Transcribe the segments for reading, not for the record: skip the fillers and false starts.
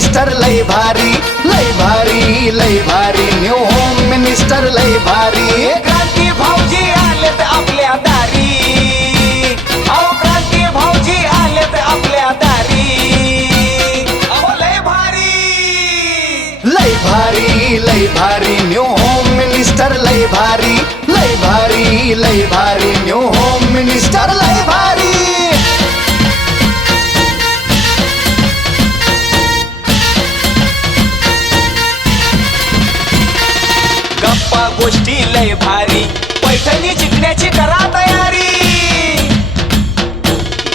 Minister लय भारी लय भारी लय भारी न्यू होम मिनिस्टर लय भारी क्रांती भाऊजी आलेत आपल्या दारी अहो क्रांती भाऊजी आलेत आपल्या दारी अहो लय भारी लय भारी न्यू होम मिनिस्टर लय भारी लय भारी न्यू होम मिनिस्टर लय भारी गप्पा गोष्टी लय भारी पैठणी जिंकण्याची करा तयारी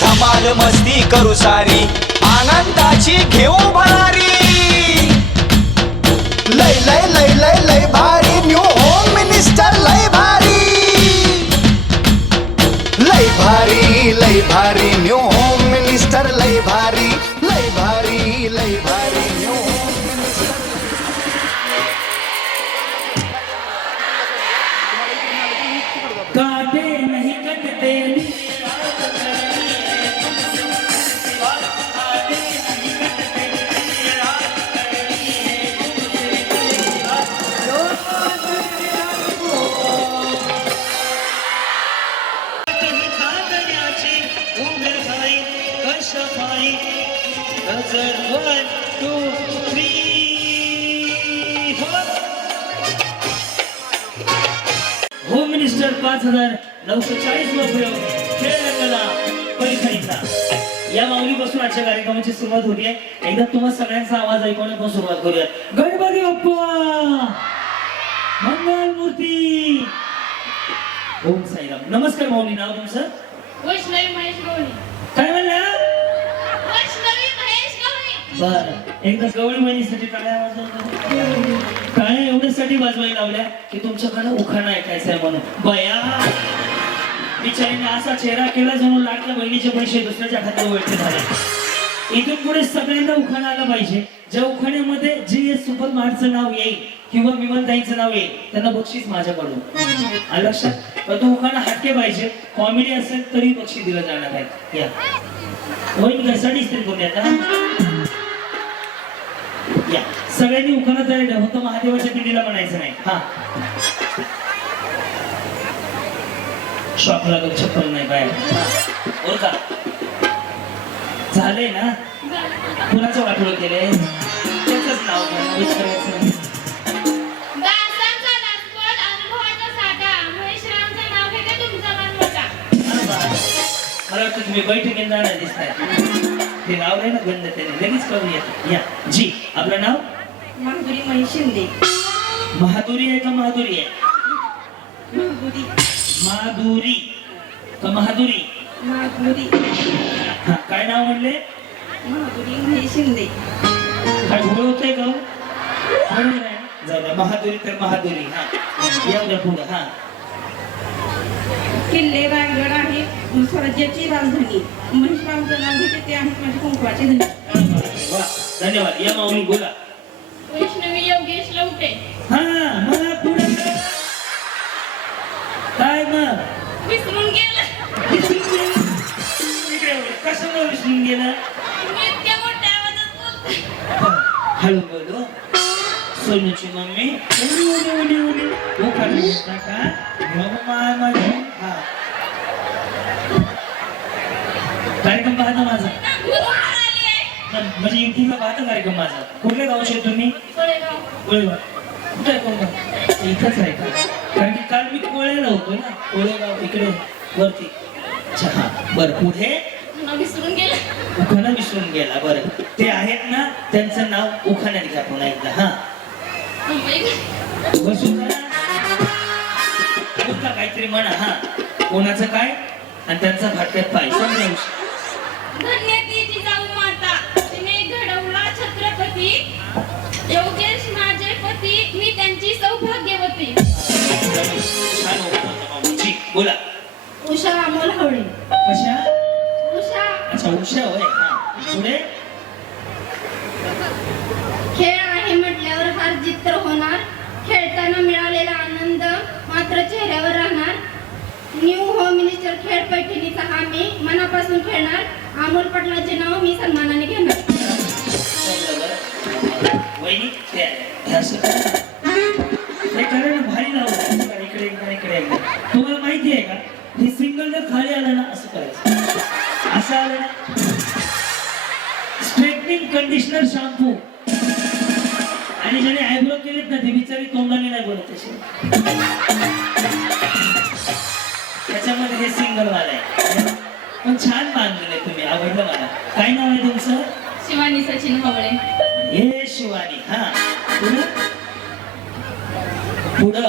धमाल मस्ती करू सारी आनंदाची घेऊ भरारी लय भारी न्यू होम मिनिस्टर लय भारी लय भारी न्यू होम मिनिस्टर लय भारी न्यू होम मिनिस्टर काटे नहीं कटते होम मिनिस्टर 5940 रुपये खेळ रंगाला पैठणीचा या माऊलीपासून आजच्या कार्यक्रमाची सुरुवात होती आहे. एकदा तुम्हा सगळ्यांचा आवाज ऐकून आपण सुरुवात करूया. गणपती बाप्पा मंगल मूर्ती ओम साईराम. नमस्कार माऊली. नाव तुमचं? वैष्णवी महेश गवळी. काय म्हणला? वैष्णवी महेश गवळी. बर एकदा गवळी महिन्यासाठी टाळ्या वाजवतो. टाळ्या एवढ्यासाठी वाजवायला लावल्या की तुमच्याकडे उखाणा ऐकायचा आहे म्हणून. बया बिचारीने असा चेहरा केला जणू लाडक्या बहिणीचे पैसे दुसऱ्याच्या खात्यावर वळते झाले. इथून पुढे सगळ्यांना उखाणा आला पाहिजे. ज्या उखाण्यामध्ये जे सुपर मार्टचं नाव येईल किंवा विमानताईंचं नाव येईल त्यांना बक्षीस माझ्याकडून. आलं लक्षात? पण तो उखाणा हटके पाहिजे. कॉमेडी असेल तरी बक्षीस दिलं जाणार आहे. या होईल घसाडी स्त्री करून या सगळ्यांनी उखाणा तयार ठेवा. फक्त महादेवाच्या पिंडीला म्हणायचं नाही. हा शॉक लागत चप्पल नाही बाहेर. बोल का झालंय ना? कुणाचं वाटोळ केलंय? त्याचंच नाव विचारायचं. दासांचा दासपट अनुभवाचा साठा महेशरामचं नाव घेते तुमचा मनमोठा. मला वाटतं तुम्ही बैठकीत जाणार दिसताय. ते नाव आहे ना गंध त्याने लगेच कळून येतं. या जी आपलं नाव? माधुरी महेश शिंदे. महादुरी आहे का माधुरी आहे? माधुरी. माधुरी का महादुरी? माधुरी. हा काय नाव म्हणले? माधुरी महेश शिंदे. काय घोळ होतंय का? जाऊ द्या. महादुरी तर महादुरी. हा या उद्या पुढं. हा किल्ले रायगड आहे स्वराज्याची राजधानी महेशरामचं नाव घेते ते आहेत माझे कुंकवाचे धनी. वा धन्यवाद. या माऊली बोला. वैष्णवी योगेश लवटे. हा मला पुढे काय मग? विसरून गेलं. कशाला विसरून गेलं? मी इतक्या मोठ्या आवाजात बोलते. हळू बोलो. सोनूची मम्मी उडी उखाणे घेता का? हा कार्यक्रम पाहता माझा म्हणजे युट्यूबला पाहता कार्यक्रम माझा. कुठल्या गावचे तुम्ही? कोळेगाव. कुठे आहे कोळगाव? इथंच आहे का? कारण की काल मी कोळेला होतो ना. कोळेगाव इकडे वरती. अच्छा बरं पुढे विसरून गेलं. उखाणा विसरून गेला. बरं ते आहेत ना त्यांचं नाव उखाण्यात घ्या पुन्हा एकदा. हा बसून काहीतरी म्हणा. हा कोणाचं काय आणि त्यांचा फाटक्यात पाय समजा. धन्य ती जिजाऊ माता तिने घडवला छत्रपती योगेश माझे पती मी त्यांची सौभाग्यवती. छान होतं. बोला. उषा अमोल हवळे. कशा? उषा. अच्छा उषा होय. हा पुढे. खेळ आहे म्हटल्यावर हार जित होणार खेळताना मिळालेला आनंद मात्र चेहऱ्यावर राहणार. न्यू होम मिनिस्टर खेळ पैठणीचा हा मी मनापासून खेळणार. अमोल पाटलाचे नाव मी सन्मानाने घेणार. खाली आलं ना असं करायचं, असं आलं ना स्ट्रेटनिंग कंडिशनर शॅम्पू. आणि ज्याने आयब्रो केलेत ना ते बिचारी तोंडाने नाही बोलत तसे. त्याच्यामध्ये हे सिंगल वाला आहे, पण छान बांधलेलं तुम्ही, आवडलं मला. काय नाव आहे तुमचं? शिवानी सचिन हवळे. हे शिवानी. हा पुढं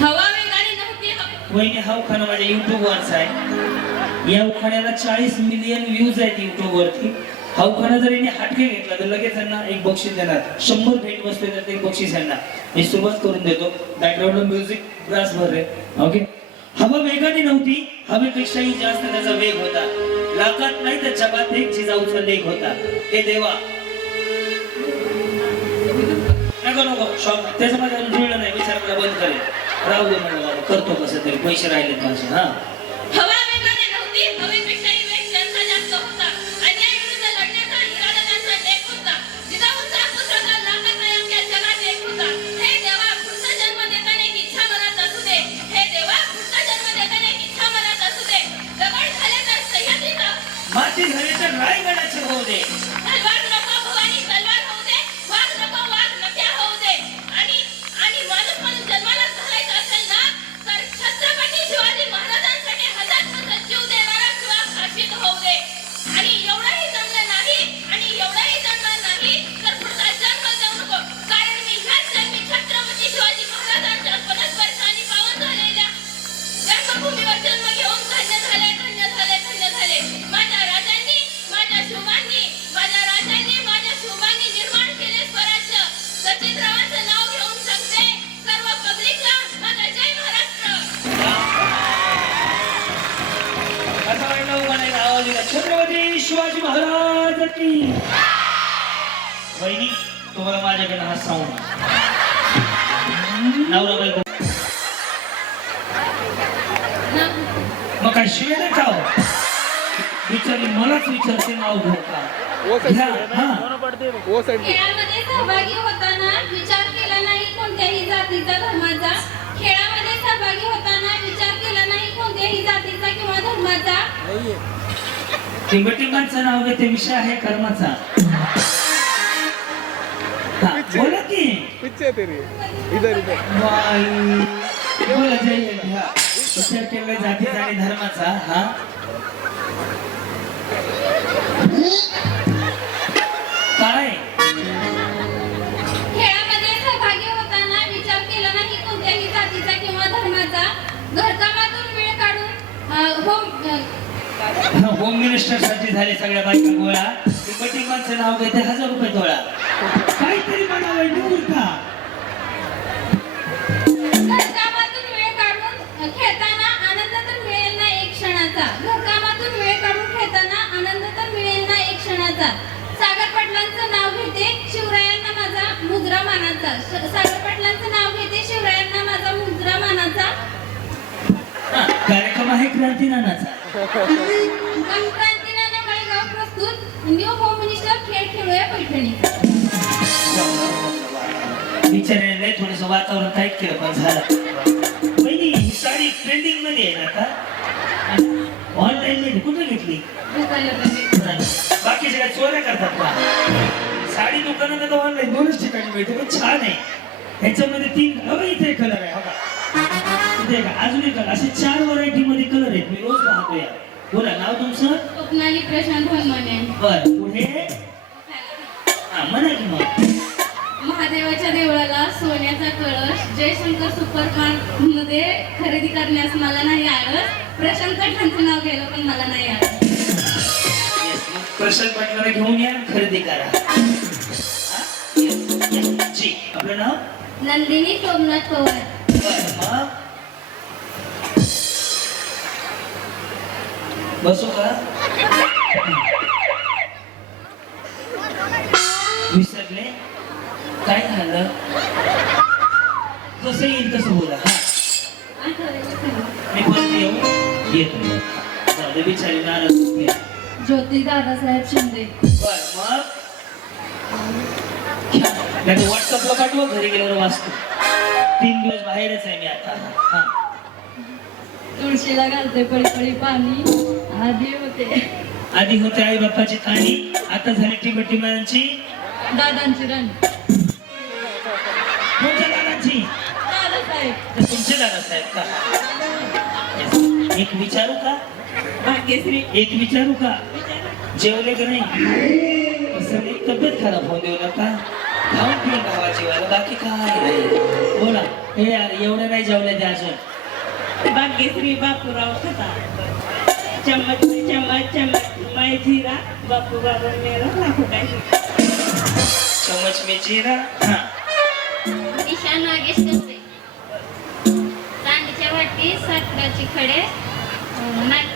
हवा वेगाने नव्हती. वहिनी हा उखाणा माझ्या युट्यूब वरचा आहे. या उखाण्याला 40 मिलियन व्ह्यूज आहेत युट्यूब वरती. हा उखाणा जर यांनी हटके घेतला तर लगेच यांना एक बक्षीस देणार. 100 भेट वस्तू तर एक बक्षीस यांना मी सुरुवात करून देतो. बॅकग्राऊंडला म्युझिक ब्रास भर रे. ओके. हवा वेगाने नव्हती, हवेपेक्षाही जास्त त्याचा वेग होता. लाखात नाही तर जगात एक जिजाऊचा लेख होता. हे देवा नको शॉप त्याचं माझ्या जुळलं नाही, विचार करा बंद करेल. राहू दे मला, करतो कसं तरी, पैसे राहिलेत माझे. हा हवा वेगाने नव्हती, हवेपेक्षाही वेग त्यांचा जास्त होता. अन्यायाविरुद्ध लढण्याचा इरादा त्यांचा लेख होता. जिजाऊंचा पुत्रकार लाखात नाही अख्ख्या जगात एक होता. हे देवा पुढचा जन्म देताना एक इच्छा मनात असू दे. हे देवा पुढचा जन्म देताना एक इच्छा मनात असू दे. दगड झाले तर सह्याद्रीचा, माती झाली तर रायगडाचे होऊ दे. तलवार नको भवानी तलवार होऊ दे. वाघ नको वाघ नक्या होऊ दे. आणि माणूस म्हणून जन्माला घालायचं असेल ना तर छत्रपती शिवाजी महाराजांसाठी हजार जीव देणारा किंवा फाशीत होऊ दे. आणि एवढंही जमलं नाही आणि एवढंही जमलं नाही तर पुढचा जन्म देऊ नको. कारण मी ह्याच जन्मी छत्रपती शिवाजी महाराजांच्या पदस्पर्शाने पावन झालेल्या जन्मभूमीवर जन्म घेऊन धन्य झाले धन्य झाले धन्य झाले. माझ्या राजांनी माझ्या शिवबांनी निर्माण केले स्वराज्य. सचिनरावांचं नाव घेऊन सांगते सर्व पब्लिकला माझा जय महाराष्ट्र. असा वाटलं उगाण्याचा आवाज दिला. छत्रपती शिवाजी महाराज की. वहिनी तुम्हाला माझ्याकडे हा साऊंड नवरा बायको मग काय शिवाय का हो? विचारली मलाच विचारते नाव घेऊ का? घ्या. हा खेळामध्ये सहभागी होताना विचार केला नाही कोणत्याही जातीचा धर्माचा. खेळामध्ये सहभागी होताना विचार केला नाही कोणत्याही जातीचा किंवा धर्माचा. टिंबटिंबांचं नाव घेते, विषय आहे कर्माचा. हा, बोला की. बाई, बोला जय घ्या. विचार केला जातीचा आणि धर्माचा. हा काय खेळामध्ये सहभागी होताना विचार केला नाही कोणत्याही जातीचा किंवा धर्माचा. घरकामातून वेळ काढून होम मिनिस्टर साठी झाले सगळ्या बायका गोळा. टिंबटिंबांचं नाव घेते, 1000 रुपये तोळा. काहीतरी म्हणावं निवडता. घरकामातून वेळ काढून खेळताना आनंद तर मिळेल ना एक क्षणाचा. घरकामातून वेळ काढून खेळताना आनंद तर मिळेल ना एक क्षणाचा. सागर पाटलांचं नाव घेते शिवरायांना माझा मुजरा मानाचा. सागर पाटलांचं नाव घेते शिवरायांना माझा मुजरा मानाचा. कार्यक्रम आहे क्रांती नानाचा. क्रांती नाना माळेगाव प्रस्तुत न्यू होम मिनिस्टर खेळ खेळूया पैठणी. विचारायला थोडस वातावरण टाईट केलं पण झालं. पहिली ही साडी ट्रेंडिंग मध्ये आहे ना का? ऑनलाईन मध्ये कुठे घेतली? बाकी सगळ्या चोऱ्या करतात का? साडी दुकानात ऑनलाईन 2च ठिकाणी मिळते, पण छान आहे. ह्याच्यामध्ये 3 हवा इथे कलर आहे. हवा इथे का अजून एक कलर, असे 4 व्हरायटी मध्ये कलर आहेत. मी रोज पाहतो या. बोला नाव तुमचं? स्वप्नाली प्रशांत हनुमाने. बर पुढे हा म्हणा की मग. महादेवाच्या देवळाला सोन्याचा कळश. जयशंकर सुपरमार्ट मध्ये खरेदी करण्यास मला नाही आळस. प्रशांत पाटलांचं नाव घ्यायला पण मला नाही आळस. प्रशांत पाटलाला घेऊन या, खरेदी करा. जी आपलं नाव? नंदिनी सोमनाथ पवार. मग बसू का? विसरले? काय झालं? कसं येईल तसं बोला. हा मी पण येतो. जाऊ दे, बिचारी नाराज होते. ज्योती दादासाहेब शिंदे. बर मग व्हॉट्सअपला पाठवा, घरी गेल्यावर वाचतो. 3 दिवस बाहेरच आहे मी आता. हा तुळशीला घालते पळी पळी पाणी. आधी होते आधी होते आई बाप्पाची कहाणी, आता झाली टिबेटीमांची दादांची राणी. कोणत्या दादांची? दादासाहेब. तर तुमचे दादासाहेब का? एक विचारू का? भाग्यश्री. एक विचारू का? जेवले का नाही? सगळी तब्येत खराब होऊन देऊ नका. खाऊन पिऊन भावाची वाला, बाकी काय नाही. बोला. हे यार एवढं नाही जेवले ते अजून. भाग्यश्री बापूराव खता. चम्मच में चम्मच चम्मच मैं जीरा बापू बाबा मेरा लाखो काय. चम्मच में जीरा. हा. ईशा नागेश कसे चांदीच्या वाटी साखराची खडे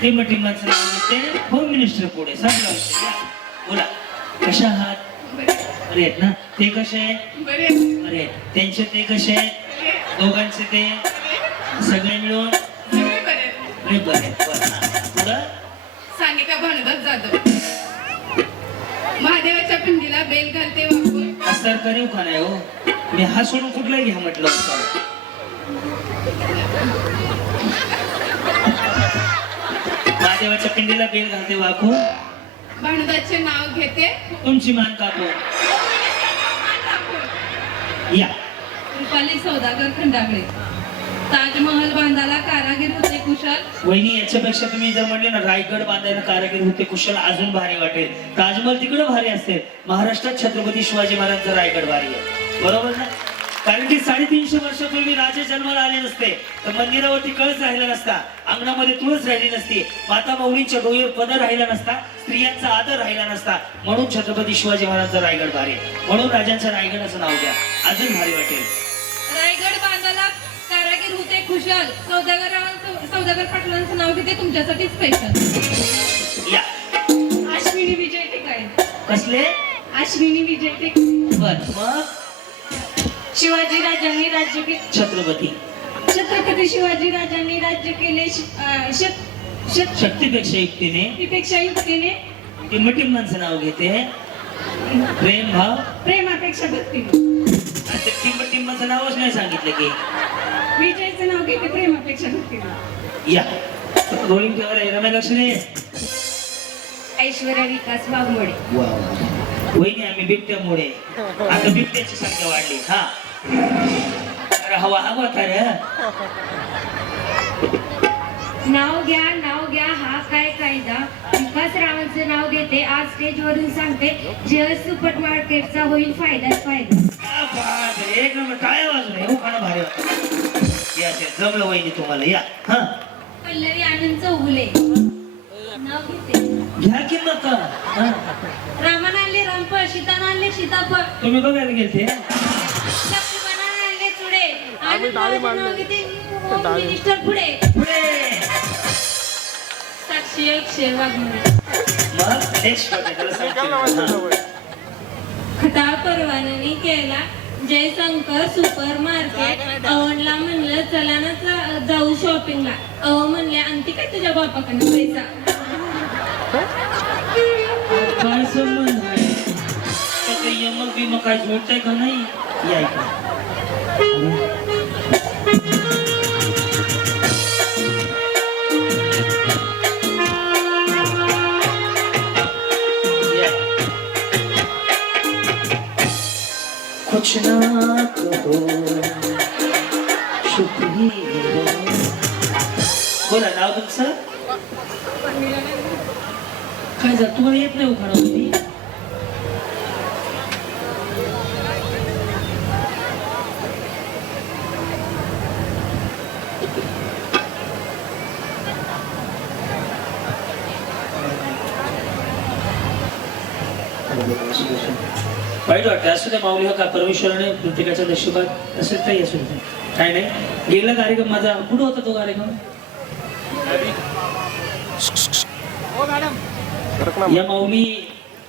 टिबेटीमांचं नाव घेते होम मिनिस्टर पुढे सांगला विषय या. बोला. कशा आहात? बरे आहेत ना? ते कसे आहेत? बरे आहेत. त्यांचे ते कसे आहेत? दोघांचे ते सगळे मिळून बरे बरे. पुढं सानिका भानुदास जाधव. महादेवाच्या पिंडीला बेल घालते वाकून. असं करीव का नाही हो? मी हा सोडून कुठलाही घ्या म्हटलं होतं. महादेवाच्या पिंडीला बेल घालते वाकून. भानुदासचे नाव घेते. तुमची मान कापून. या. रुपाली सौदागर खंडागळे. ताजमहल बांधायला कारागीर होते कुशल. वहिनी याच्यापेक्षा तुम्ही जर म्हणले ना रायगड बांधायला कारागीर होते कुशल अजून भारी वाटेल. ताजमहल तिकडे भारी असते, महाराष्ट्रात छत्रपती शिवाजी महाराजांचा रायगड भारी आहे. बरोबर ना? कारण की 350 वर्षापूर्वी राजे जन्माला आले नसते तर मंदिरावरती कळस राहिला नसता, अंगणामध्ये तुळस राहिली नसती, माता माऊलींच्या डोईवर पदर राहिला नसता, स्त्रियांचा आदर राहिला नसता. म्हणून छत्रपती शिवाजी महाराजांचा रायगड भारी आहे. म्हणून राजांच्या रायगडाचं नाव द्या, अजून भारी वाटेल. रायगड बांधायला कारागीर होते कुशल. सौदागर पाटलांचं नाव घेते तुमच्यासाठी स्पेशल. या. अश्विनी विजय टिकाळे. कसले? अश्विनी विजय टिकाळे. बर. मग शिवाजी राजांनी राज्य केले. छत्रपती शिवाजी राजांनी राज्य केले. शक्तीपेक्षा युक्तीने शक्तीपेक्षा युक्तीने. टिबेटीमांचं नाव घेते प्रेम भाव. प्रेमापेक्षा भक्तीने. आता टिबेटीमांचं नावच नाही सांगितलं की. विजयचं नाव घेते प्रेमापेक्षा भक्तीने. या. रोलिंग ठेवा रे, रम्या लक्ष दे. ऐश्वर्या विकास वाघमोडे. वहिनी आम्ही बिबट्यामुळे आता बिबट्याची संख्या वाढली. हा. अरे हवा हवा तर नाव घ्या हा काय कायदा. विकास रावांचं नाव घेते आज स्टेज वरून सांगते जय सुपर मार्केटचा होईल फायदाच फायदा. एक नंबर टाळ्या वाजून हे खाणं भारी वाटतं. या जमलं वहिनी तुम्हाला. या. हा. पल्लवी आनंद चौगुले. नाव घेते घ्या की नका. रामान आणले रामफळ. सीतान आणले सीताफळ. तुम्ही बघायला गेलते. लक्ष्मणाने आणले चुडे. आनंद नाव घेते होम मिनिस्टर पुढे. पुढे. साक्षी अक्षय वाघमोडे. मग नेक्स्ट त्याला सांगतो. खटाळ परवानगी केला. Jaishankar super market. अवनला म्हणलं चला ना जाऊ शॉपिंगला. अव म्हणले आणते काय तुझ्या बापाकडे पैसा. काय संबंध आहे? त्याचं यमक बिमक काय जोडताय का नाही? या इकडे. या. कुछ ना कहो शुक्रिया. बोला नाव तुमचं काय झालं? तुम्हाला येत नाही उखाणा तुम्ही? वाईट वाटतं असू द्या. माऊली हा का परमेश्वराने प्रत्येकाच्या नशिबात असेल काही असू दे. काय नाही. गेला कार्यक्रम माझा कुठं होता तो कार्यक्रम? या माऊली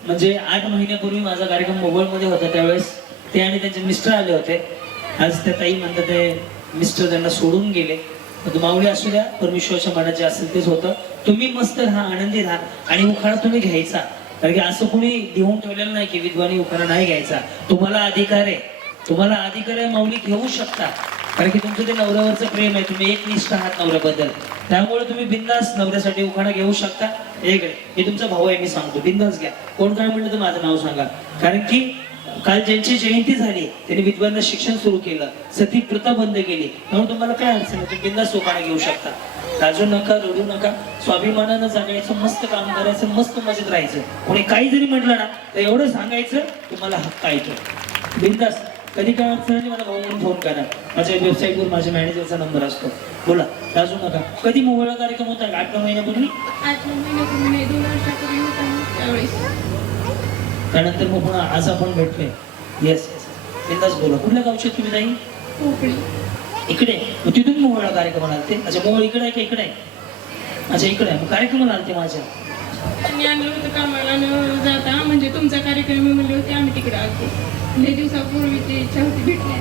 म्हणजे 8 महिन्यापूर्वी माझा कार्यक्रम मोबाईलमध्ये होता. त्यावेळेस ते आणि त्यांचे मिस्टर आले होते. आज त्या ताई म्हणतात ते मिस्टर त्यांना सोडून गेले. माऊली असू द्या. परमेश्वराच्या मनात जे असेल तेच होतं. तुम्ही मस्त राहा, आनंदी राहा आणि उखाणा तुम्ही घ्यायचा. कारण की असं कोणी देऊन ठेवलेलं नाही की विद्वानी उखाणा नाही घ्यायचा. तुम्हाला अधिकार आहे. माऊली घेऊ शकता. कारण की तुमचं ते नवऱ्यावरचं प्रेम आहे, तुम्ही एक निष्ठ आहात नवऱ्याबद्दल, त्यामुळे तुम्ही बिंदास नवऱ्यासाठी उखाणा घेऊ शकता. एक हे तुमचा भाऊ आहे, मी सांगतो बिंदास घ्या. कोण काय म्हणलं तर माझं नाव सांगा. कारण की काल ज्यांची जयंती झाली त्यांनी विद्वांना शिक्षण सुरू केलं, सती प्रथा बंद केली, त्यामुळे तुम्हाला काय अडचण आहे, तुम्ही बिंदास उखाणा घेऊ शकता. लाजू नका, रडू नका, स्वाभिमानानं जगायचं, मस्त काम करायचं, मस्त मजेत राहायचं. कोणी काही जरी म्हटलं ना तर एवढं सांगायचं तुम्हाला हक्क आहे तो. बिंदास. कधी काय अडचण आली मला भाऊ म्हणून फोन करा, माझ्या वेबसाईटवर माझ्या मॅनेजरचा नंबर असतो, बोला, लाजू नका. कधी मोहळा कार्यक्रम होता 8-9 महिन्यापूर्वी, 8 महिन्यापूर्वी नाही, 2 वर्षापूर्वी होता ना, त्यावेळेस. त्यानंतर मग पुन्हा आज आपण भेटलोय. येस येस, बिंदास बोला. कुठल्या गावचे तुम्ही नाही? पोकळी. इकडे. मग तिथून मोहळा कार्यक्रम आलते. अच्छा, मोहळ इकडे आहे का इकडे आहे? अच्छा, इकडे आहे. मग कार्यक्रम आलते माझ्या. त्यांनी आणलं होतं कामाला न जाता, म्हणजे तुमचा कार्यक्रम म्हणले होते, आम्ही तिकडे आलतो. लई दिवसापूर्वीची इच्छा होती भेटल्या.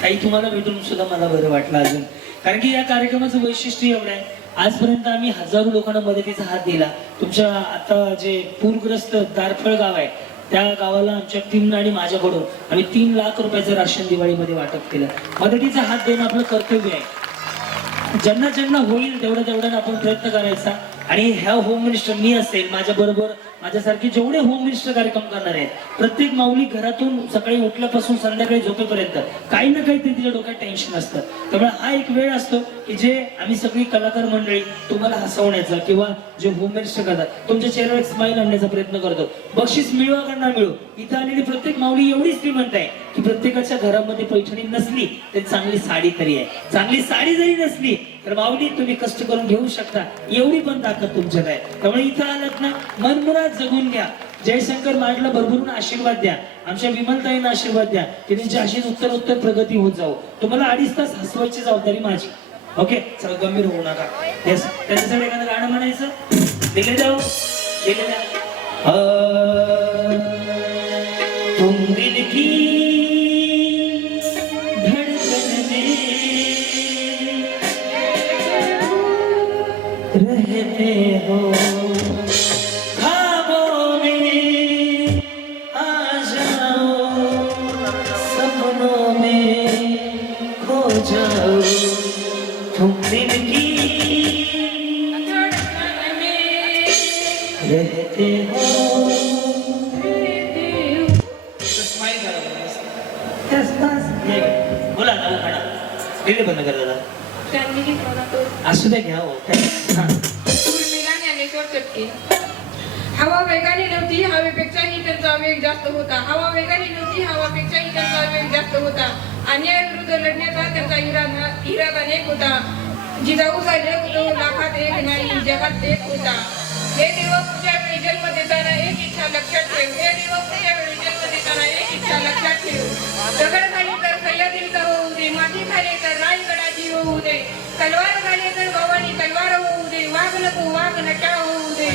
काही तुम्हाला भेटून सुद्धा मला बरं वाटलं अजून. कारण की या कार्यक्रमाचं वैशिष्ट्य एवढं आहे, आजपर्यंत आम्ही हजारो लोकांना मदतीचा हात दिला. तुमच्या आता जे पूरग्रस्त दारफळ गाव आहे त्या गावाला आमच्या टीमनं आणि माझ्याकडून आम्ही 3 लाख रुपयाचं राशन दिवाळीमध्ये वाटप केलं. मदतीचा हात देणं आपलं कर्तव्य आहे. ज्यांना ज्यांना होईल तेवढ्यानं आपण प्रयत्न करायचा. आणि ह्या होम मिनिस्टर मी असेल, माझ्या बरोबर माझ्यासारखे जेवढे होम मिनिस्टर कार्यक्रम करणार आहेत, प्रत्येक माऊली घरातून सकाळी उठल्यापासून संध्याकाळी झोपेपर्यंत काही ना काहीतरी तिच्या डोक्यात टेन्शन असतं. त्यामुळे हा एक वेळ असतो की जे आम्ही सगळी कलाकार मंडळी तुम्हाला हसवण्याचा किंवा जे होम मिनिस्टर करतात तुमच्या चेहऱ्यावर एक स्माईल आणण्याचा प्रयत्न करतो. बक्षीस मिळवा का ना मिळो, इथं आलेली प्रत्येक माऊली एवढी श्रीमंत आहे की प्रत्येकाच्या घरामध्ये पैठणी नसली तरी चांगली साडी तरी आहे. चांगली साडी जरी नसली तर माऊली तुम्ही कष्ट करून घेऊ शकता, एवढी पण ताकद तुमच्यात आहे. त्यामुळे इथं आलात ना मनमुराद जगून घ्या. जयशंकर मार्टला भरभरून आशीर्वाद द्या, आमच्या विमलताईंना आशीर्वाद द्या की त्यांची अशीच उत्तर प्रगती होत जाऊ. तुम्हाला 2.5 तास हसवायची जबाबदारी माझी. ओके, चला गंभीर होऊ नका. येस, त्याच्यासाठी एखादं गाणं म्हणायचं. दिले जाऊ, दिले द्या. तुम दिल की धड़कन में रहते हो, ख्वाबों में आ जाओ, सपनों में खो जाओ. तुम दिल की रहते हो. स्माइल करा बोला ना उखाणा. दिले बंद कर दादा. त्यांनी घेतला तो असू द्या, घ्या हो. उर्मिला ज्ञानेश्वर चटके. हवा वेगाने नव्हती, हवेपेक्षाही त्यांचा वेग जास्त होता. हवा वेगाने नव्हती, हवापेक्षाही त्यांचा वेग जास्त होता. अन्यायाविरुद्ध लढण्याचा त्यांचा इरादा अनेक होता. जिजाऊ झाले होतो, लाखात एक नाही, जगात एक होता. हे देव पुढच्या वेळी जन्म देताना एक इच्छा लक्षात ठेव. हे देव पुढच्या वेळी जन्म देताना एक इच्छा लक्षात ठेव. दगड खाली तर सह्याद्रीचा होऊ दे, माती खाली तर राजगडाची होऊ दे, तलवार झाली तर भवानी तलवार होऊ दे, वाघ नको वाघ नटा होऊ दे,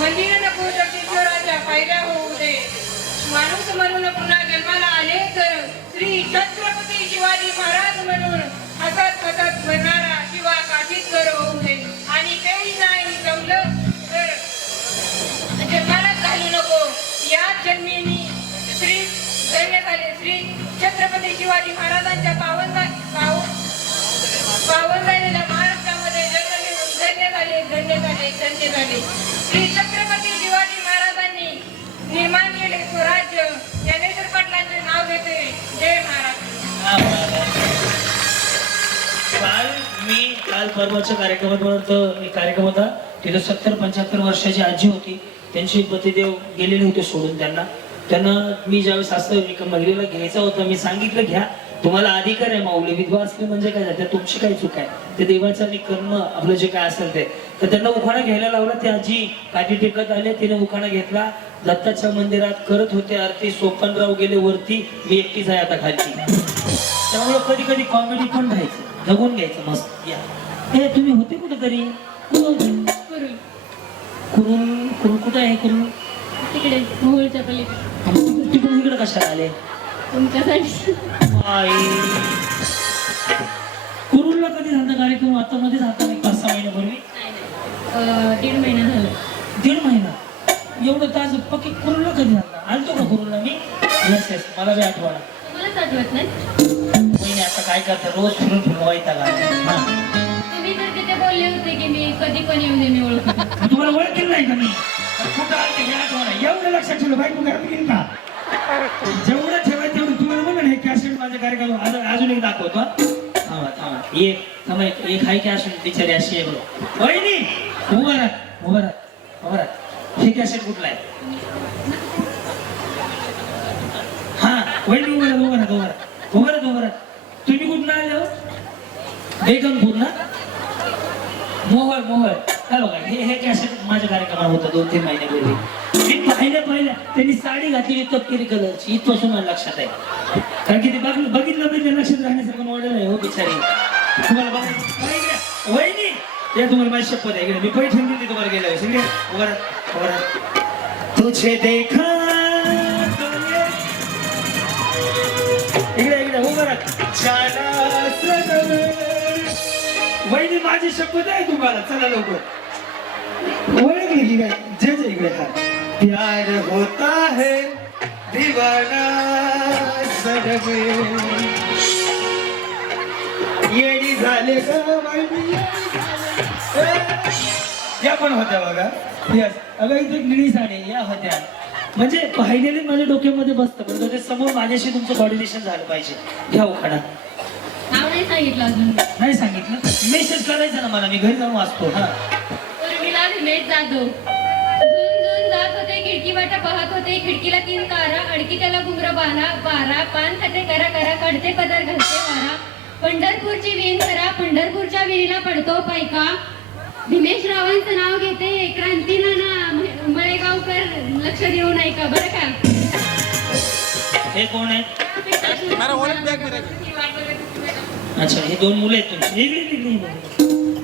मंदिर नको तर किशोराच्या पायऱ्या होऊ दे. माणूस म्हणून पुन्हा जन्माला आले तर श्री छत्रपती शिवाजी महाराज म्हणून हसत हसत मरणारा शिवा काठीत कर होऊ दे. आणि तेही नाही जमलं तर जन्मालाच घालू नको. याच जन्मी मी श्री धन्य झाले. श्री छत्रपती शिवाजी महाराजांच्या पावन झालेल्या महाराष्ट्रामध्ये जन्म घेऊन धन्य झाले, धन्य झाले, धन्य झाले. श्री छत्रपती शिवाजी महाराजांनी निर्माण केले स्वराज्य. ज्ञानेश्वर पाटलांचे नाव घेते. जय महाराज. काल परवाच्या कार्यक्रमात एक कार्यक्रम होता, तिथं 70-75 वर्षाची आजी होती, त्यांचे पतिदेव गेलेले होते सोडून. त्यांना मी ज्यावेळेस असं एका महिलेला घ्यायचा होता, मी सांगितलं घ्या, तुम्हाला अधिकार आहे माऊली. विधवा असले म्हणजे काय झालं, तुमची काय चूक आहे, ते देवाचं आणि कर्म आपलं जे काय असेल ते. तर त्यांना उखाणा घ्यायला लावला. ते आजी काठी टेकत आले, तिने उखाणा घेतला. दत्ताच्या मंदिरात करत होते आरती, सोपनराव गेले वरती, मी एकटीच आहे आता खालची. त्यामुळे कधी कधी कॉमेडी पण राहायचं, जगून घ्यायचं मस्त. या हे तुम्ही होते कुठेतरी कुरुल. कुरुल कुठं आहे? कुरुल तिकडे मोहोळच्या पलीकडे. तिकडून इकडे कशाला आले? तुमच्यासाठी. कुरुलला कधी झाला कार्यक्रम? आता मध्ये झाला 5-6 महिन्यापूर्वी. 1.5 महिना झाला. 1.5 महिना एवढं तास पक्की. कुरुलला कधी झाला? आलतो का कुरुलला मी? येस येस, मला बी आठवण. तुम्हालाच आठवत नाही? महिने आता काय करता रोज फिरून फिरून वैताग आला. हा. तुम्ही तर तिथे बोलले होते की मी कधी पण येऊन दे मी ओळखतो. मग तुम्हाला ओळखेल नाही का मी कुठं आलते हे आठवण एवढं लक्षात ठेवलं बायको घरात गेली का जेवढं ठेवायचं तेवढं तुम्हाला म्हणा हे कॅसेट माझ्या कार्यक्रम अजून एक दाखवतो हा. थांबा थांबा एक थांबा एक हाय कॅसेट बिचारी अशी आहे बघ वहिनी उभा राहा उभा राहा उभा राहा हे कॅसेट कुठला आहे हा वहिनी उभा राहा उभा राहा उभा राहा उभा राहा उभा राहा तुम्ही कुठून आले हो बेगमपूर ना मोहळ मोहळ काय बघा हे कॅसेट माझ्या कार्यक्रमात होतं 2-3 महिन्यापूर्वी मी पाहिल्या त्यांनी साडी घातलेली तपकिरी कलरची इथपासून मला लक्षात आहे कारण की ते बघितलं म्हणजे लक्षात राहण्यासारखं मॉडेल आहे हो बिचारी तुम्हाला बघा वहिनी या तुम्हाला माझी शपथ आहे इकडे मी पैठण दिली तुम्हाला गेल्या वेळेस इकडे उभा तुझे देखा इकडे इकडे उभा राहा वहिनी माझी शपथ आहे तुम्हाला चला लवकर ओळखली की काय जे इकडे हा प्यार होता है दीवाना सदमे येडी झाले का वहिनी या पण होत्या बघा यस अगं इथे एक निळी साडी या होत्या म्हणजे पाहिलेले माझ्या डोक्यामध्ये बसतं पण ते समोर माझ्याशी तुमचं कॉर्डिनेशन झालं पाहिजे घ्या उखाणा नाव नाही सांगितलं अजून. नाही सांगितलं मेसेज करायचं ना मला मी घरी जाऊन वाचतो हा उर्मिला हिमेश जाधव. झुंझुन जात होते खिडकी वाटा पाहत होते खिडकीला 3 कारा अडकी त्याला घुंगर बारा पान खाते करा करा काढते पदर घालते वारा पंढरपूरची विहीर करा पंढरपूरच्या विहिरीला पडतो पायका भीमेश रावांचं नाव घेते क्रांतीला ना मळेगावकर लक्ष देऊ नाही का बरं का. हे कोण आहे अच्छा हे 2 मुलं आहेत तुमची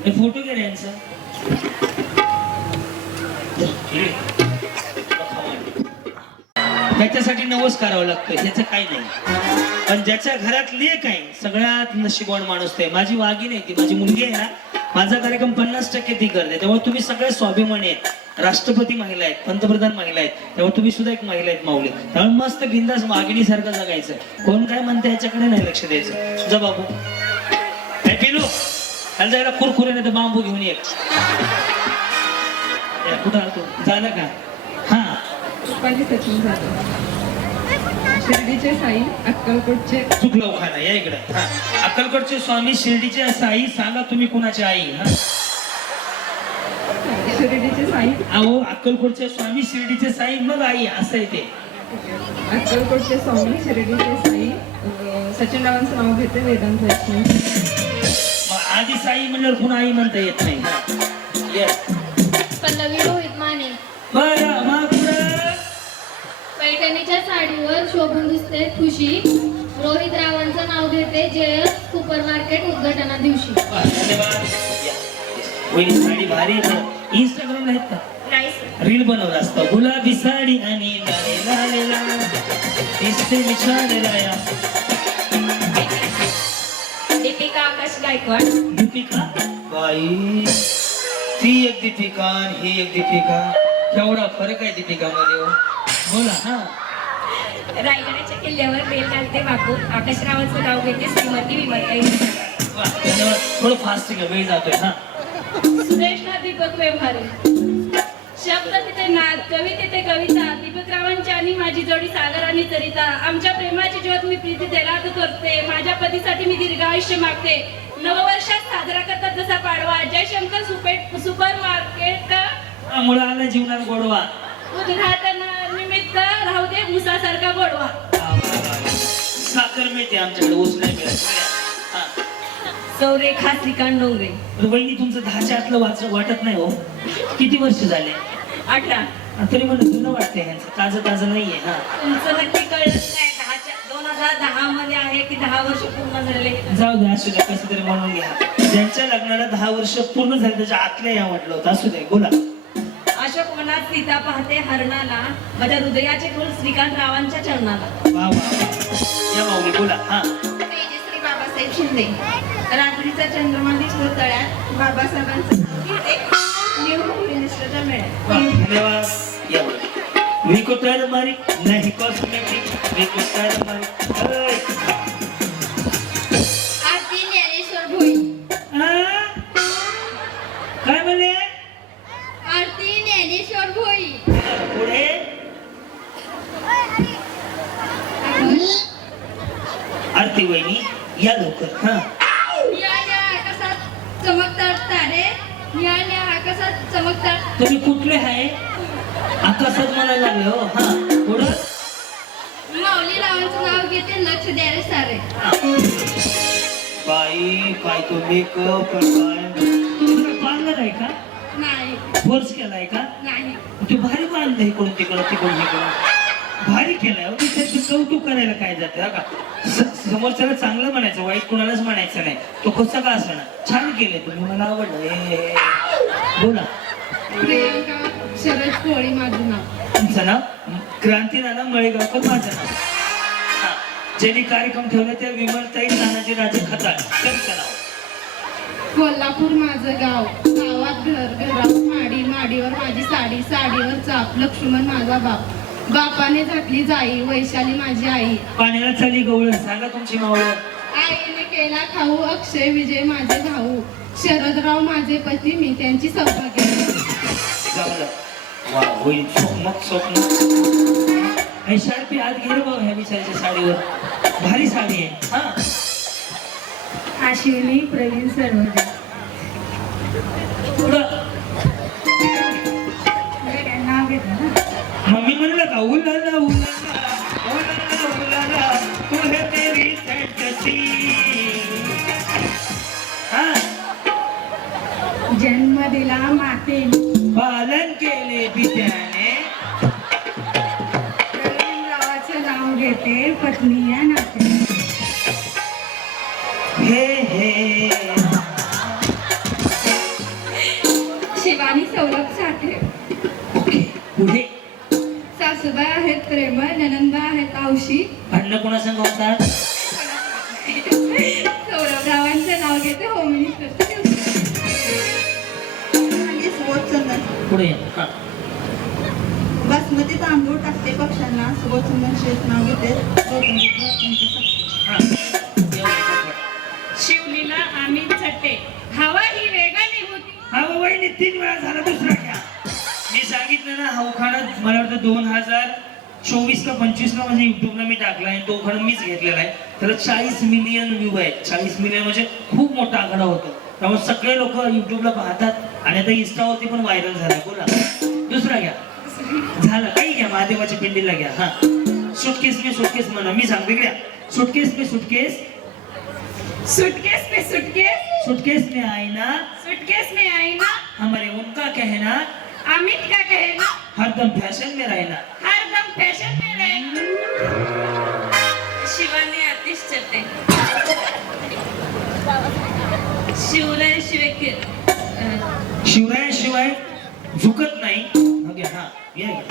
हे फोटो घे रे यांचा त्याच्यासाठी नवस करावं लागतं ह्याचं काही नाही पण ज्याच्या घरात लेक आहे सगळ्यात नशीबवान माणूस ते माझी वाघी नाही ती माझी मुलगी आहे ना माझा कार्यक्रम 50% ती करते तेव्हा तुम्ही सगळे स्वाभिमानी आहेत राष्ट्रपती महिला आहेत पंतप्रधान महिला आहेत तेव्हा तुम्ही सुद्धा एक महिला आहेत माऊली त्यामुळे मस्त बिंदास वाघिणीसारखं जगायचं कोण काय म्हणते याच्याकडे नाही लक्ष द्यायचं जा बाबू काय पिलू त्याला जायला कुरकुरे नाही तर बांबू घेऊन ये कुठं आलतो झालं का हा रुपाली सचिन जाधव शिर्डीचे साई अक्कलकोटचे चुकलं खाना या इकडे हा अक्कलकोटचे स्वामी शिर्डीचे साई सांगा तुम्ही कुणाची आई हा शिर्डीचे साई अहो अक्कलकोटचे स्वामी शिर्डीचे साई मग आई असं आहे ते अक्कलकोटचे स्वामी शिर्डीचे साई सचिन रावांचं नाव घेते वेदांत वैष्णव मग आधी साई म्हणल्यावर पुन्हा आई म्हणता येत नाही येस पल्लवी रोहित माने. बरं मग पैठणीच्या साडीवर शोभून दिसते खुशी रोहित रावांचं नाव घेते जयस सुपर मार्केट उद्घाटना दिवशी. धन्यवाद वहिनी साडी भारी इंस्टाग्राम आहेत का रील बनवलं असतं गुलाबी साडी आणि लाले लाले लाल दिसते मी छान राया दीपिका आकाश गायकवाड. दीपिका बाई ती एक दीपिका आणि ही एक दीपिका केवढा फरक आहे दीपिका मध्ये बोला हा रायगडाच्या किल्ल्यावर बेल घालते बापू आकाशरावांचं नाव घेते श्रीमती विमलताई. धन्यवाद थोडं फास्ट वेळ जातोय हा सुरेशना दीपक व्यवहारे. शब्द तिथे नाद कवी तिथे कविता दीपकरावांची आणि माझी जोडी सागर आणि सरिता आमच्या प्रेमाची ज्योत मी प्रीती तेलात करते माझ्या पतीसाठी मी दीर्घ आयुष्य मागते नववर्षात साजरा करतात जसा पाडवा जयशंकर सुपर मार्केट मुळे आला जीवनात गोडवा उद्घाटन निमित्त राहू दे मुसासारखा गोडवा. साखर मिळते आमच्याकडे ऊस नाही मिळत हा सौरेखा श्रीकांत डोंगरे. वहिनी तुमचं 10च्या आतलं वाटत नाही हो किती वर्ष झाले 18. तरी म्हणलं जुनं वाटतंय ह्यांचं ताजं नाहीये हा तुमचं नक्की कळलंच नाही 2010 मध्ये आहे की 10 वर्ष पूर्ण झाले. जाऊ दे असू दे कसं तरी म्हणून घ्या ज्यांच्या लग्नाला 10 वर्ष पूर्ण झाले त्याच्या आतल्या या म्हटलं होतं असू दे बोला. अशोक मनात सीता पाहते हरणाला माझ्या हृदयाचे फुल श्रीकांत रावांच्या चरणाला. वा वा या माऊली बोला हा तेजश्री बाबासाहेब शिंदे रात्रीचा चंद्रमा दिसतो तळ्यात बाबासाहेबांचं नाव घेते न्यू मिनिस्टरच्या मेळ्यात. वा, धन्यवाद या विको तर मारी नाही कॉस्मेटिक विको तर मारी ज्ञानेश्वर भोई. पुढे आरती वहिनी या लवकर. हा न्या आकाशात चमकतात तारे, न्या आकाशात चमकतात. तुम्ही कुठले आहे आकाशात मला लागले हो. हा पुढं माऊली रावांचं नाव घेते लक्ष द्यायला सारे. बाई काय तो मेकअप काय पार्लर आहे का नाही कोर्स केलाय का नाही तू भारी बांधलं इकडून तिकडं भारी केलाय हो. त्याचं कौतुक करायला काय जातं हा का समोरच्याला चांगलं म्हणायचं वाईट कोणालाच म्हणायचं नाही. तो कसा का असणार छान केलंय तुम्ही मला आवडलं. बोला प्रियंका शरद कोळी माझं नाव. तुमचं नाव क्रांती नाना मळेगावकर माझं नाव. हा ज्यांनी कार्यक्रम ठेवला त्या विमलताई नानाजी राजे खताळ त्यांचं नाव. कोल्हापूर माझं गाव, गावात घर, घरात माडी, माडीवर माझी साडी, साडीवर चाप, लक्ष्मण माझा बाप, बापाने झाकली जाई, वैशाली माझी आई, पाण्याला चली गवळ सांगा तुमची मावळ. आईने केला खाऊ, अक्षय विजय माझे भाऊ, शरदराव माझे पती, मी त्यांची सौभाग्य. वा होईल मग स्वप्न. आणि शार्पी आत गेलं बघ ह्या विचाराच्या साडीवर भारी साडी आहे. हा अश्विनी प्रवीण सरवडे. पुढं नाव घेतलं ना. मम्मी म्हणलं का उलाला उलाला उलाला उलाला तू है तेरी फॅन्टसी. हा जन्म दिला मातेने, पालन केले पित्याने, प्रवीण रावाचं नाव घेते पत्नी या नाते. हे हे शिवानी सौरभ साठे. ओके पुढे सासूबाई आहेत प्रेमळ, ननंदबा आहेत औशी, भांडणं कोणा संग होतात. सौरभरावांचं नाव घेते होम मिनिस्टर. पुढे हा बासमती तांदूळ टाकते पक्ष्यांना, सुबोधचंदन शेत नाव घेते हा शिवलीला अमित चट्टे. हवा ही वेगाने होती. हा वहिनी 3 वेळा झाला दुसरा घ्या. मी सांगितलं ना हा उखाणा मला वाटतं 2024 का 25 ला म्हणजे युट्यूबला मी टाकला आहे. तो उखाणा मीच घेतलेला आहे. त्याला 40 मिलियन व्ह्यू आहेत. 40 मिलियन म्हणजे खूप मोठा आकडा होतो. त्यामुळे सगळे लोक युट्यूबला पाहतात आणि आता इंस्टावरती पण व्हायरल झाला. बोला दुसरा घ्या. झालं काही घ्या महादेवाच्या पिंडीला घ्या. हा सुटकेस में सुटकेस म्हणा मी सांगते घ्या. सुटकेस में सुटकेस, सुटकेस पे सुटकेस, सुटकेस में आईना, सुटकेस में आईना, हमारे उनका कहना, अमित का कहना, हरदम फैशन में रहना. हरदम फैशन में रहना. शिवानी आतिश चट्टे. शिवराय शिवेके शिवरायाशिवाय झुकत नाही. हा या घ्या.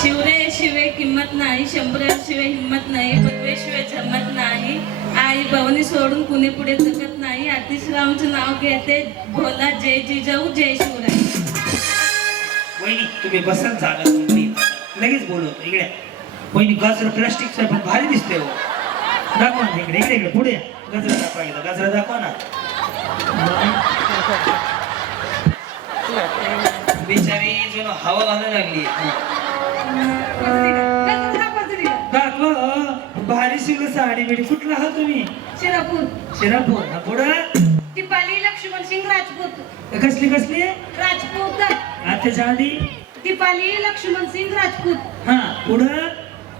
शिवरायाशिवाय किंमत नाही, शंभराशिवाय हिंमत नाही, पदवेशिवाय जमत नाही, आई भवानी सोडून कुणी पुढे जगत नाही, आतिशरावचं नाव घेते भोला, जय जिजाऊ जय शिवराय. वहिनी तुम्ही बसाल जागा तुमची लगेच बोलवतो. इकडे वहिनी गजरा प्लास्टिकचा पण भारी दिसते हो. दाखवा ना इकडे इकडे इकडे पुढे गजरा दाखवा. एकदा गजरा दाखवा ना. बिचारी जण हवा घालायला लागली. दाखवा भारी शिवलं साडी बिडी. कुठला आहात तुम्ही. शिरापूर. शिरापूर. हा पुढं दीपाली लक्ष्मण सिंग राजपूत. कसली कसली राजपूत. त्याच्या आधी दीपाली लक्ष्मण सिंग राजपूत. हा पुढं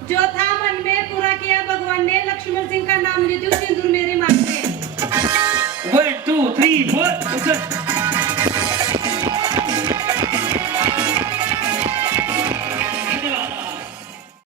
जो था मन में पूरा किया